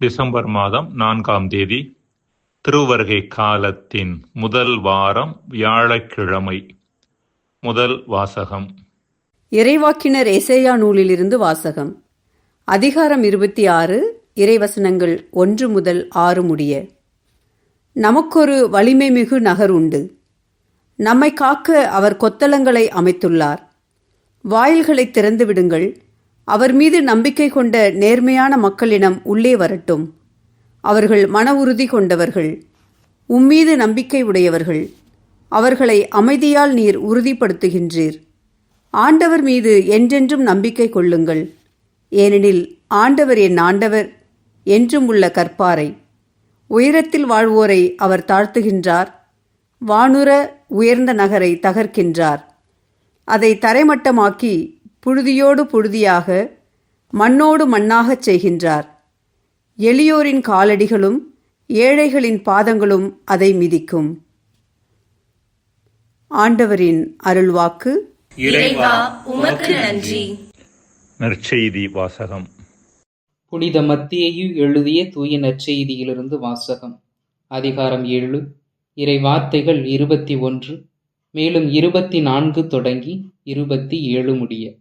December மாதம் நான்காம் தேதி திருவருகை காலத்தின் முதல் வாரம் வியாழக்கிழமை முதல் வாசகம். இறைவாக்கினர் எசேயா நூலிலிருந்து வாசகம். அதிகாரம் இருபத்தி ஆறு இறைவசனங்கள் ஒன்று முதல் ஆறு முடிய. நமக்கொரு வலிமை மிகு நகர் உண்டு. நம்மை காக்க அவர் கொத்தளங்களை அமைத்துள்ளார். வாயில்களை திறந்து விடுங்கள். அவர் மீது நம்பிக்கை கொண்ட நேர்மையான மக்களிடம் உள்ளே வரட்டும். அவர்கள் மன உறுதி கொண்டவர்கள். உம்மீது நம்பிக்கை உடையவர்கள். அவர்களை அமைதியால் நீர் உறுதிப்படுத்துகின்றீர். ஆண்டவர் மீது என்றென்றும் நம்பிக்கை கொள்ளுங்கள். ஏனெனில் ஆண்டவர் என் ஆண்டவர் என்றும் உள்ள கற்பாரை உயரத்தில் வாழ்வோரை அவர் தாழ்த்துகின்றார். வானுர உயர்ந்த நகரை தகர்க்கின்றார். அதை தரைமட்டமாக்கி புழுதியோடு புழுதியாக மண்ணோடு மண்ணாகச் செய்கின்றார். எளியோரின் காலடிகளும் ஏழைகளின் பாதங்களும் அதை மிதிக்கும். ஆண்டவரின் அருள்வாக்கு. இறைவா உமக்கு நன்றி. நற்செய்தி வாசகம். புனித மத்தியேயு எழுதிய தூய நற்செய்தியிலிருந்து வாசகம். அதிகாரம் ஏழு. இறை வார்த்தைகள் இருபத்தி ஒன்று. மேலும் இருபத்தி நான்கு தொடங்கி இருபத்தி ஏழு முடிய.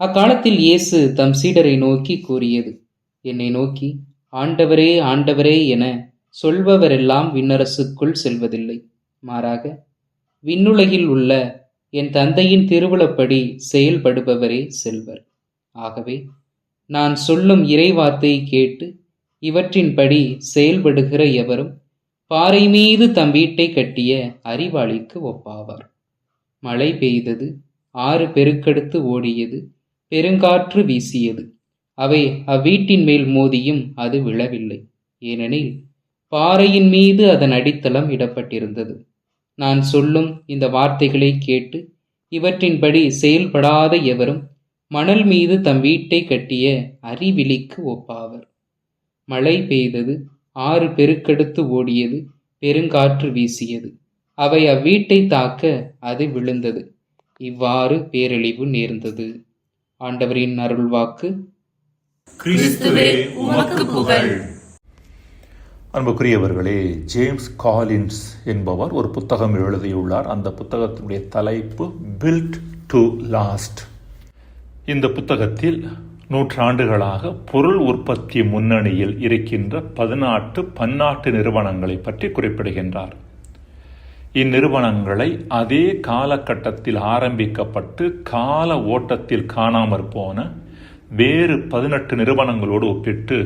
அக்காலத்தில் இயேசு தம் சீடரை நோக்கி கூறியது என்னை நோக்கி ஆண்டவரே ஆண்டவரே என சொல்பவரெல்லாம் விண்ணரசுக்குள் செல்வதில்லை. மாறாக விண்ணுலகில் உள்ள என் தந்தையின் திருவிழப்படி செயல்படுபவரே செல்வர். ஆகவே நான் சொல்லும் இறைவார்த்தையை கேட்டு இவற்றின்படி செயல்படுகிற எவரும் பாறை மீது தம் வீட்டை கட்டிய அறிவாளிக்கு ஒப்பாவார். மழை பெய்தது ஆறு பெருக்கெடுத்து ஓடியது பெருங்காற்று வீசியது. அவை அவ்வீட்டின் மேல் மோதியும் அது விழவில்லை. ஏனெனில் பாறையின் மீது அதன் அடித்தளம் இடப்பட்டிருந்தது. நான் சொல்லும் இந்த வார்த்தைகளை கேட்டு இவற்றின்படி செயல்படாத எவரும் மணல் மீது தம் வீட்டை கட்டிய அறிவிலிக்கு ஒப்பாவர். மழை பெய்தது ஆறு பெருக்கெடுத்து ஓடியது பெருங்காற்று வீசியது. அவை அவ்வீட்டை தாக்க அது விழுந்தது. இவ்வாறு பேரழிவு நேர்ந்தது. ஆண்டவரின் அருள்வாக்கு கிறிஸ்துவே உமக்கு புகழ். அன்புக்குரியவர்களே ஜேம்ஸ் காலின்ஸ் என்பவர் ஒரு புத்தகம் எழுதியுள்ளார். அந்த புத்தகத்தினுடைய தலைப்பு பில்ட் டு லாஸ்ட் இந்த புத்தகத்தில் நூற்றாண்டுகளாக பொருள் உற்பத்தி முன்னணியில் இருக்கின்ற பதினாட்டு பன்னாட்டு நிறுவனங்களை பற்றி குறிப்பிடுகின்றார். இந்நிறுவனங்களை அதே காலகட்டத்தில் ஆரம்பிக்கப்பட்டு கால ஓட்டத்தில் காணாமற் போன வேறு பதினெட்டு நிறுவனங்களோடு ஒப்பிட்டு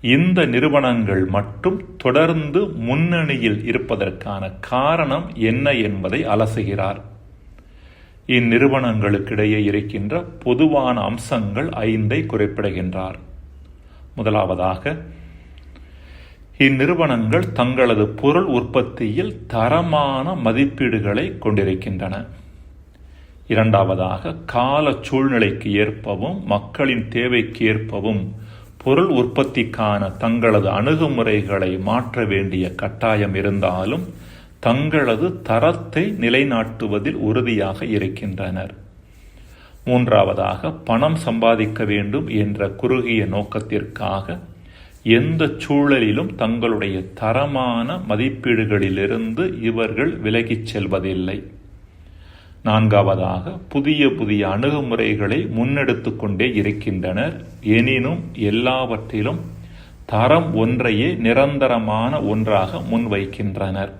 இந்த நிறுவனங்கள் மட்டும் தொடர்ந்து முன்னணியில் இருப்பதற்கான காரணம் என்ன என்பதை அலசுகிறார். இந்நிறுவனங்களுக்கிடையே இருக்கின்ற பொதுவான அம்சங்கள் ஐந்தை குறிப்பிடுகின்றார். முதலாவதாக இந்நிறுவனங்கள் தங்களது பொருள் உற்பத்தியில் தரமான மதிப்பீடுகளை கொண்டிருக்கின்றன. இரண்டாவதாக கால சூழ்நிலைக்கு ஏற்பவும் மக்களின் தேவைக்கு ஏற்பவும் பொருள் உற்பத்திக்கான தங்களது அணுகுமுறைகளை மாற்ற வேண்டிய கட்டாயம் இருந்தாலும் தங்களது தரத்தை நிலைநாட்டுவதில் உறுதியாக இருக்கின்றனர். மூன்றாவதாக பணம் சம்பாதிக்க வேண்டும் என்ற குறுகிய நோக்கத்திற்காக எந்த சூழலிலும் தங்களுடைய தரமான மதிப்பீடுகளிலிருந்து இவர்கள் விலகிச் செல்வதில்லை. நான்காவதாக புதிய புதிய அணுகுமுறைகளை முன்னெடுத்து கொண்டே இருக்கின்றனர். எனினும் எல்லாவற்றிலும் தரம் ஒன்றையே நிரந்தரமான ஒன்றாக முன்வைக்கின்றனர்.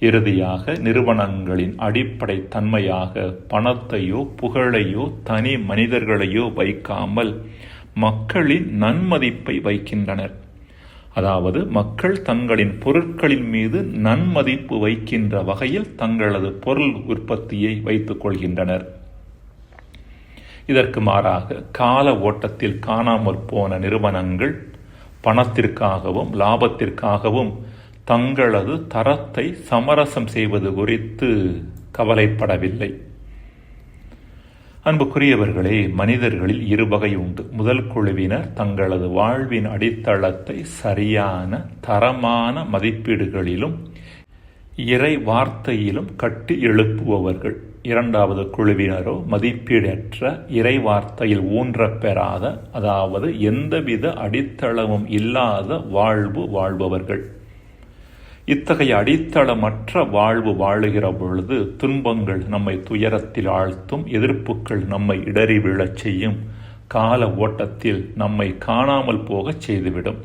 இறுதியாக நிறுவனங்களின் அடிப்படை தன்மையாக பணத்தையோ புகழையோ தனி மனிதர்களையோ வைக்காமல் மக்களின் நன்மதிப்பை வைக்கின்றனர். அதாவது மக்கள் தங்களின் பொருட்களின் மீது நன்மதிப்பு வைக்கின்ற வகையில் தங்களது பொருள் உற்பத்தியை வைத்துக் கொள்கின்றனர். இதற்கு மாறாக கால ஓட்டத்தில் காணாமற் போன நிறுவனங்கள் பணத்திற்காகவும் லாபத்திற்காகவும் தங்களது தரத்தை சமரசம் செய்வது குறித்து கவலைப்படவில்லை. அன்புக்குரியவர்களே மனிதர்களில் இரு வகை உண்டு. முதல் குழுவினர் தங்களது வாழ்வின் அடித்தளத்தை சரியான தரமான மதிப்பீடுகளிலும் இறை வார்த்தையிலும் கட்டி எழுப்புபவர்கள். இரண்டாவது குழுவினரோ மதிப்பீடற்ற இறைவார்த்தையில் ஊன்ற பெறாத அதாவது எந்தவித அடித்தளமும் இல்லாத வாழ்வு வாழ்பவர்கள். இத்தகைய அடித்தளமற்ற வாழ்வு வாழுகிற பொழுது துன்பங்கள் நம்மை துயரத்தில் ஆழ்த்தும் எதிர்ப்புகள் நம்மை இடறி விழச் செய்யும். கால ஓட்டத்தில் நம்மை காணாமல் போகச் செய்துவிடும்.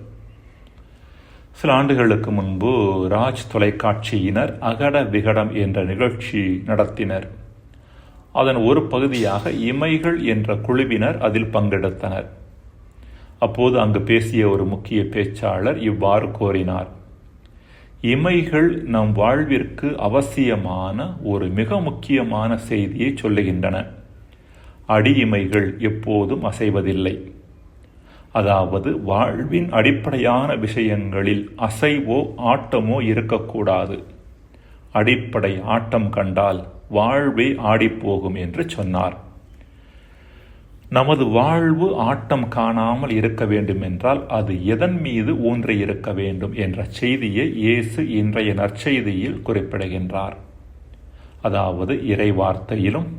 சில ஆண்டுகளுக்கு முன்பு ராஜ் தொலைக்காட்சியினர் அகட விகடம் என்ற நிகழ்ச்சி நடத்தினர். அதன் ஒரு பகுதியாக இமைகள் என்ற குழுவினர் அதில் பங்கெடுத்தனர். அப்போது அங்கு பேசிய ஒரு முக்கிய பேச்சாளர் இவ்வாறு கோரினார் இமைகள் நம் வாழ்விற்கு அவசியமான ஒரு மிக முக்கியமான செய்தியை சொல்லுகின்றன. அடி இமைகள் எப்போதும் அசைவதில்லை. அதாவது வாழ்வின் அடிப்படையான விஷயங்களில் அசைவோ ஆட்டமோ இருக்கக்கூடாது. அடிப்படை ஆட்டம் கண்டால் வாழ்வே ஆடிப்போகும் என்று சொன்னார். நமது வாழ்வு ஆட்டம் காணாமல் இருக்க வேண்டும் என்றால் அது எதன் மீது ஊன்றி இருக்க வேண்டும் என்ற செய்தியை இயேசு இன்றைய நற்செய்தியில் குறிப்பிடுகின்றார். அதாவது இறை வார்த்தையிலும்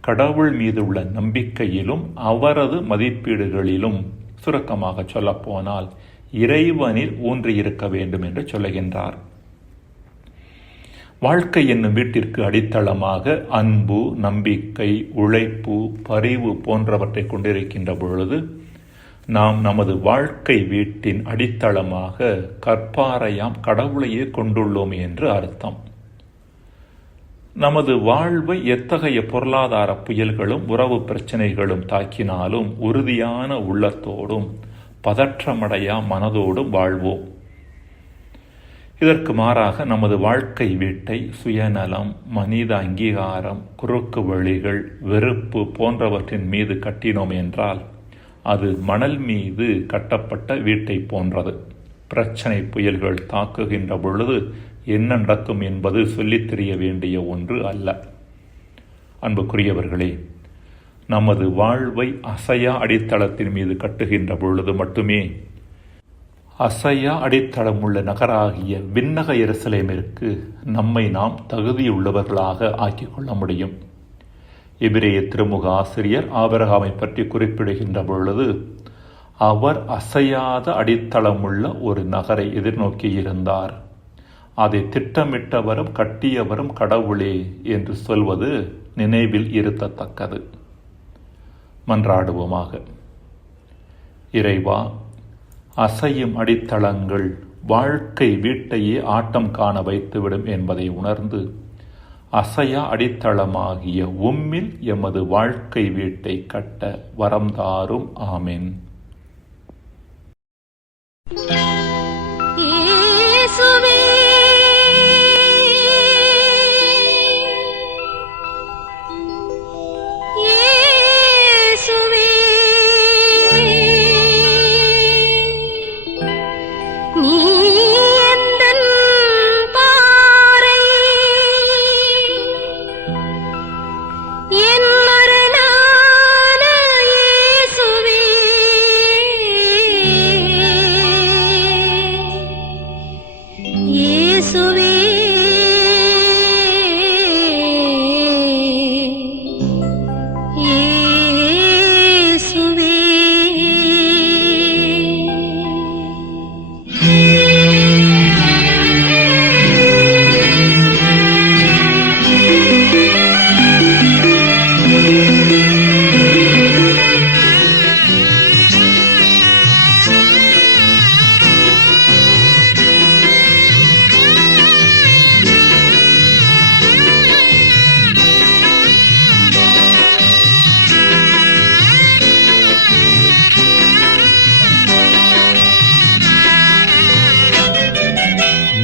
கடவுள் மீது உள்ள நம்பிக்கையிலும் அவரது மதிப்பீடுகளிலும் சுருக்கமாக சொல்லப்போனால் இறைவனில் ஊன்றியிருக்க வேண்டும் என்று சொல்லுகின்றார். வாழ்க்கை என்னும் வீட்டிற்கு அடித்தளமாக அன்பு நம்பிக்கை உழைப்பு பரிவு போன்றவற்றை கொண்டிருக்கின்ற பொழுது நாம் நமது வாழ்க்கை வீட்டின் அடித்தளமாக கற்பாரையாம் கடவுளையே கொண்டுள்ளோம் என்று அர்த்தம். நமது வாழ்வை எத்தகைய பொருளாதார புயல்களும் உறவு பிரச்சனைகளும் தாக்கினாலும் உறுதியான உள்ளத்தோடும் பதற்றமடையா மனதோடும் வாழ்வோம். இதற்கு மாறாக நமது வாழ்க்கை வீட்டை சுயநலம் மனித அங்கீகாரம் குறுக்கு வழிகள் வெறுப்பு போன்றவற்றின் மீது கட்டினோம் என்றால் அது மணல் மீது கட்டப்பட்ட வீட்டை போன்றது. பிரச்சனை புயல்கள் தாக்குகின்ற பொழுது என்ன நடக்கும் என்பது சொல்லித் தெரிய வேண்டிய ஒன்று அல்ல. அன்புக்குரியவர்களே நமது வாழ்வை அசையா அடித்தளத்தின் மீது கட்டுகின்ற பொழுது மட்டுமே அசையா அடித்தளமுள்ள நகராகிய விண்ணக எருசலேமிற்கு நம்மை நாம் தகுதியுள்ளவர்களாக ஆக்கிக் கொள்ள முடியும். எபிரேய திருமுக ஆசிரியர் ஆபரகாமை பற்றி குறிப்பிடுகின்ற பொழுது அவர் அசையாத அடித்தளமுள்ள ஒரு நகரை எதிர்நோக்கி இருந்தார். அதை திட்டமிட்டவரும் கட்டியவரும் கடவுளே என்று சொல்வது நினைவில் இருத்தத்தக்கது. மன்றாடுவோமாக. இறைவா அசையும் அடித்தளங்கள் வாழ்க்கை வீட்டையே ஆட்டம் காண வைத்துவிடும் என்பதை உணர்ந்து அசையா அடித்தளமாகிய உம்மில் எமது வாழ்க்கை வீட்டை கட்ட வரம் தாரும். ஆமேன்.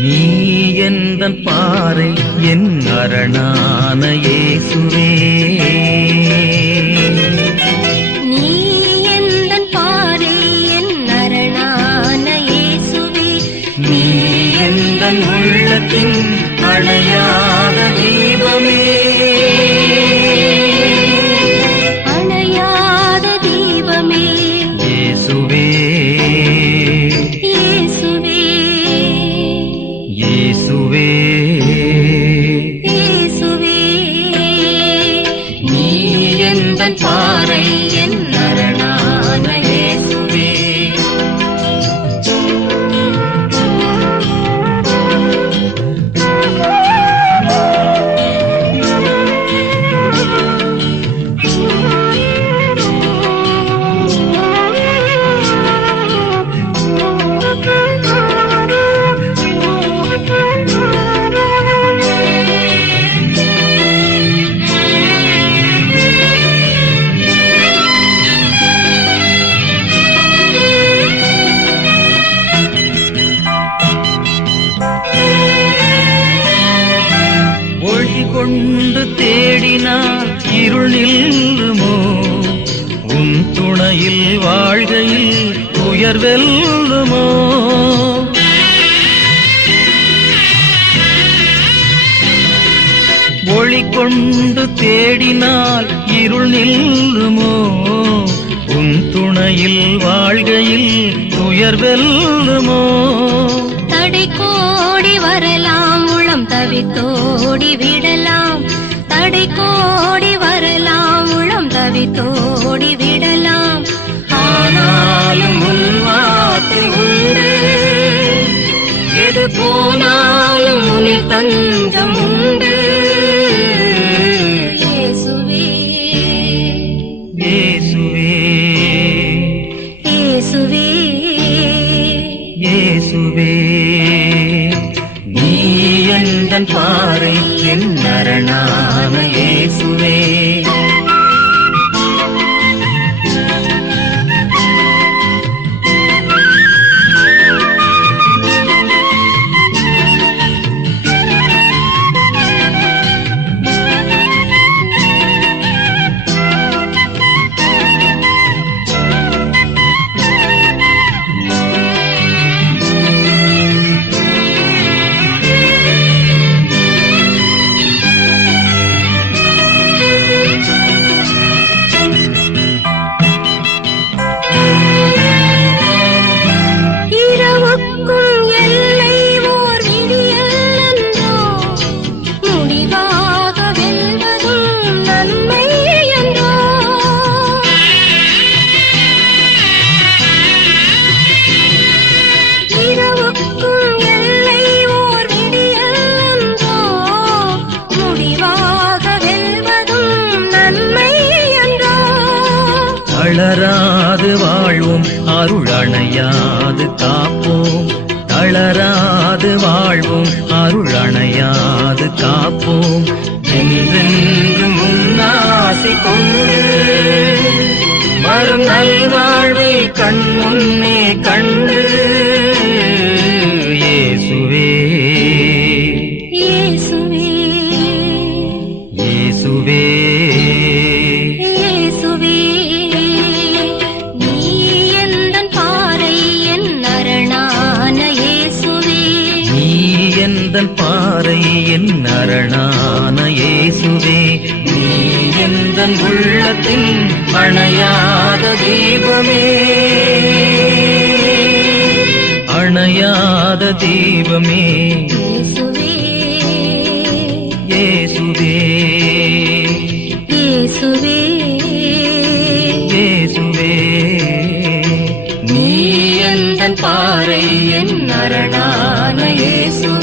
நீ எந்தன் பாறை என் அரணான இயேசுவே. நீ எந்தன் பாறை என் அரணான இயேசுவே. நீ உள்ளத்தின் ஒளி கொண்டு தேடினால் இருள் நில்லுமோ? உன் துணையில் வாழ்கையில் உயர் வெல்லுமோ? தடை கோடி வரலாம் உளம் தவித்தோடி விடலாம். தடை கோடி வரலாம் உளம் தவித்தோடி விடலாம். ஆனாலும் உன் எது போனாலும் உனில் தஞ்சம் நல்வாழ்வை கண் முன்னே கண்டு இயேசுவே. இயேசுவே. இயேசுவே. இயேசுவே. நீ எந்தன் பாறை என் அரணான இயேசுவே. நீ எந்தன் பாறை என் அரணான இயேசுவே. நீ எந்தன் உள்ளத்தின் அணையாத தீபமே. அணையாத தீபமே. இயேசுவே. இயேசுவே. இயேசுவே. நீ எந்தன் பாறை என் அரணான இயேசுவே.